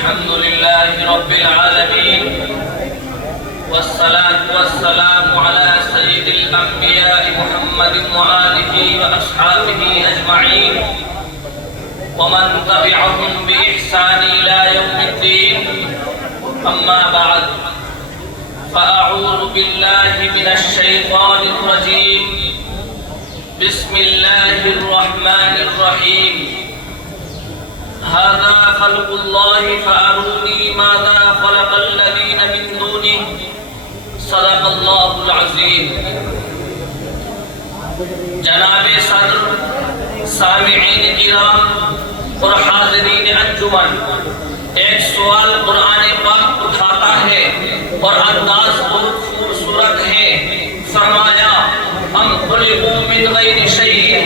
الحمد لله رب العالمين والصلاة والسلام على سيد الأنبياء محمد وآله وأصحابه أجمعين ومن تبعهم بإحسان إلى يوم الدين أما بعد فأعوذ بالله من الشيطان الرجيم بسم الله الرحمن الرحيم هذا خلق الله فأروني ماذا خلق الذين من دونه صدق الله العظيم. جناب صدر، سامعین کرام اور حاضرین انجمن، ایک سوال قرآن پاک اٹھاتا ہے اور انداز بہت خوبصورت ہے. فرمایا ہم خلقوا من غیر شیء.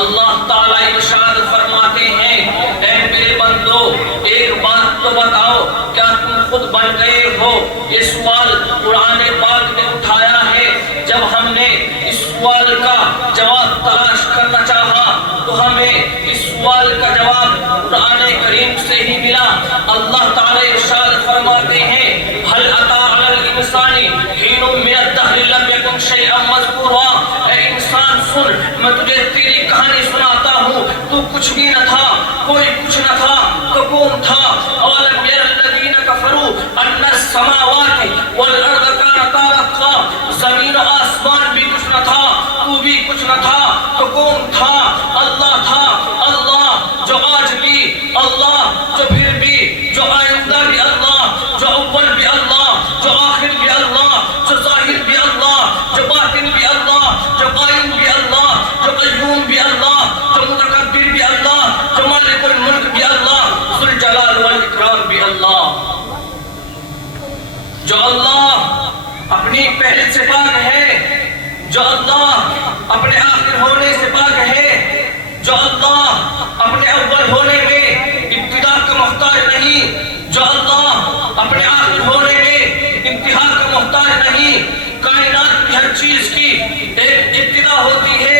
اللہ تعالیٰ ارشاد فرماتے ہیں اے میرے بندو ایک بات تو بتاؤ، کیا تم خود بن گئے ہو؟ یہ سوال قرآن پاک نے اٹھایا ہے. جب ہم نے اس سوال کا جواب تلاش کرنا چاہا تو ہمیں اس سوال کا جواب قرآن کریم سے ہی ملا. اللہ تعالیٰ ارشاد فرماتے ہیں هل أتى على الإنسان حين من الدهر لم يكن شيئا مذكورا. اے انسان سن، میں تجھے تیری کہانی سناتا ہوں. تو کچھ بھی نہ تھا، کوئی کچھ نہ تھا تو کون تھا؟ اولم ير الذين كفروا ان السماوات والارض كانتا رتقا. زمین و آسمان بھی کچھ نہ تھا، تو بھی کچھ نہ تھا تو کون تھا؟ اللہ تھا. اللہ جو آج بھی، اللہ جو پھر بھی، جو آئندہ بھی اللہ، جو اول بھی اللہ، جو آخر بھی اللہ، جو ظاہر بھی اللہ، جو باطن بھی اللہ، جو قائم بھی اللہ، جو قیوم بھی اللہ، جو متکبر بھی اللہ، جو مالک الملک بھی اللہ، ذو الجلال والاکرام بھی اللہ. جو اللہ اپنی پہل سے پاک ہے، جو اللہ اپنے آخر ہونے سے پاک ہے، جو اللہ اپنے اول ہونے میں ابتدا کا محتاج نہیں، جو اللہ اپنے آخر ہونے میں انتہا کا محتاج نہیں. کائنات کی ہر چیز کی ایک ابتدا ہوتی ہے،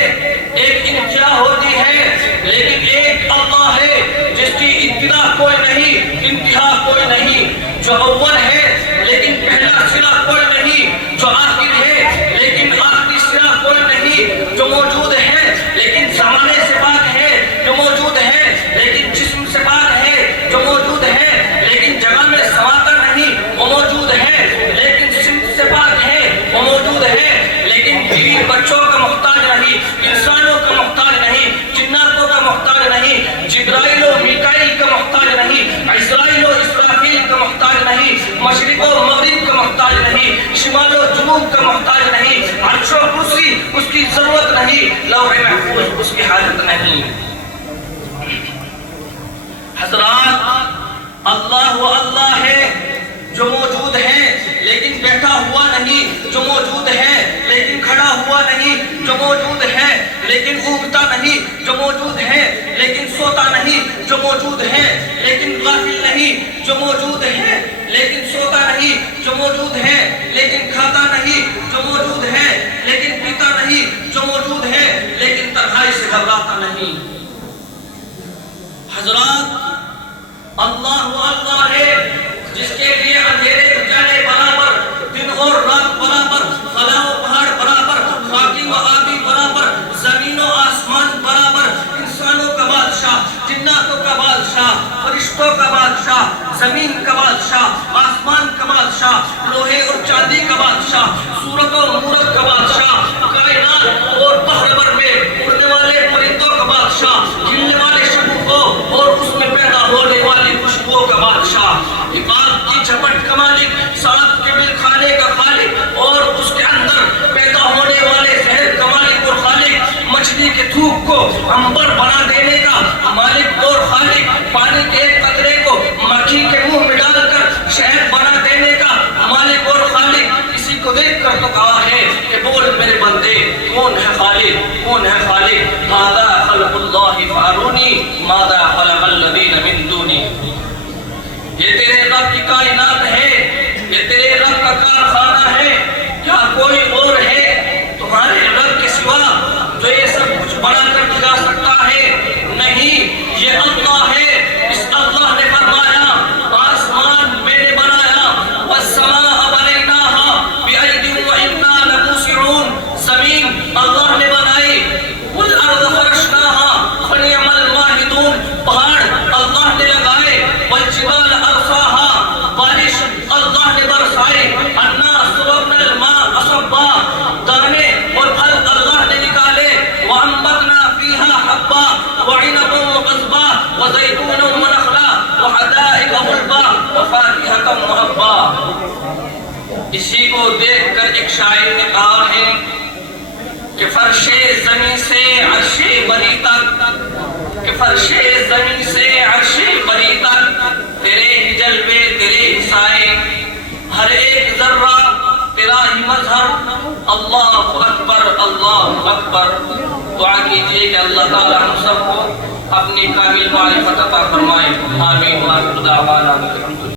ایک انتہا ہوتی ہے، لیکن ایک اللہ ہے جس کی ابتدا کوئی نہیں، انتہا کوئی نہیں. جو اول ہے لیکن پہلا سرا کوئی نہیں، جو آخر ہے لیکن آخری سرا کوئی نہیں، جو موجود ہے لیکن زمانے سے پاک ہے، جو موجود ہے لیکن جسم سے پاک ہے، جو موجود ہے لیکن جگہ میں سماتا نہیں، وہ موجود ہے لیکن سمت سے پاک ہے، وہ موجود ہے لیکن بیوی بچوں کا محتاج نہیں، انسانوں کا محتاج نہیں، جناتوں کا محتاج نہیں، جبرائیل و میکائیل کا محتاج نہیں، عزرائیل و اسرافیل کا محتاج نہیں، مشرق و مغرب کا محتاج نہیں، شمال و جنوب کا محتاج نہیں، عرش و کرسی اس کی ضرورت نہیں، لوح محفوظ اس کی حاجت نہیں. حضرات، اللہ وہ اللہ ہے جو موجود ہے لیکن بیٹھا ہوا نہیں، جو موجود ہے لیکن کھڑا ہوا نہیں، جو موجود ہے لیکن اونگتا نہیں، جو موجود ہے لیکن سوتا نہیں، جو موجود ہے لیکن غافل نہیں، جو موجود ہے لیکن سوتا نہیں، جو موجود ہے لیکن کھاتا نہیں، جو موجود ہے لیکن پیتا نہیں، جو موجود ہے لیکن تنہائی سے گھبراتا نہیں. حضرات، اللہ وہ اللہ ہے جس کے لیے اندھیرے اجالے برابر، دن اور رات برابر، خلا و پہاڑ برابر، خاکی و آبی برابر، زمین و آسمان برابر، انسانوں کا بادشاہ، جناتوں کا بادشاہ، فرشتوں کا بادشاہ، زمین کا بادشاہ، آسمان کا بادشاہ، لوہے اور چاندی کا بادشاہ، صورت اور مورت کا بادشاہ، کائنات اور بحر بر میں اڑنے والے پرندوں کا بادشاہ، ہلنے والے شگوفوں اور اس میں پیدا ہونے والی خوشبوؤں کا بادشاہ، عباد کی جھپٹ کا مالک، سانپ کے بل کھانے کا خالق اور اس کے اندر پیدا ہونے والے زہر کا مالک اور خالق، مچھلی کے تھوک کو عنبر بنا دینے کا مالک اور خالق، پانی کے ایک قطرے کو مکھی کے منہ میں ڈال کر شہد بنا دینے کا مالک اور خالق. اسی کو دیکھ کر تو کہا ہے کہ بول میرے بندے کون ہے خالق، کون ہے خالق. هذا خلق اللہ فارونی ماذا خلق الذین من دونی. یہ تیرے رب کی کائنات ہے، یہ تیرے رب کا کارخانہ ہے. کیا کوئی اور ہے تمہارے رب کے سوا جو یہ سب کچھ بنا کر دکھا سکتا ہے؟ نہیں، یہ اللہ ہے. اس اسی کو دیکھ کر ایک شاعر نے کہا ہے کہ فرش زمین سے عرش بری تک، کہ فرش زمین سے عرش بری تک تیرے ہی جلوے تیرے ہی سائے، ہر ایک ذرہ تیرا ہی مظہر، اللہ اکبر اللہ اکبر۔ دعا کیجئے کہ اللہ تعالی ہم سب کو اپنی کامل معرفت عطا فرمائے، آمین۔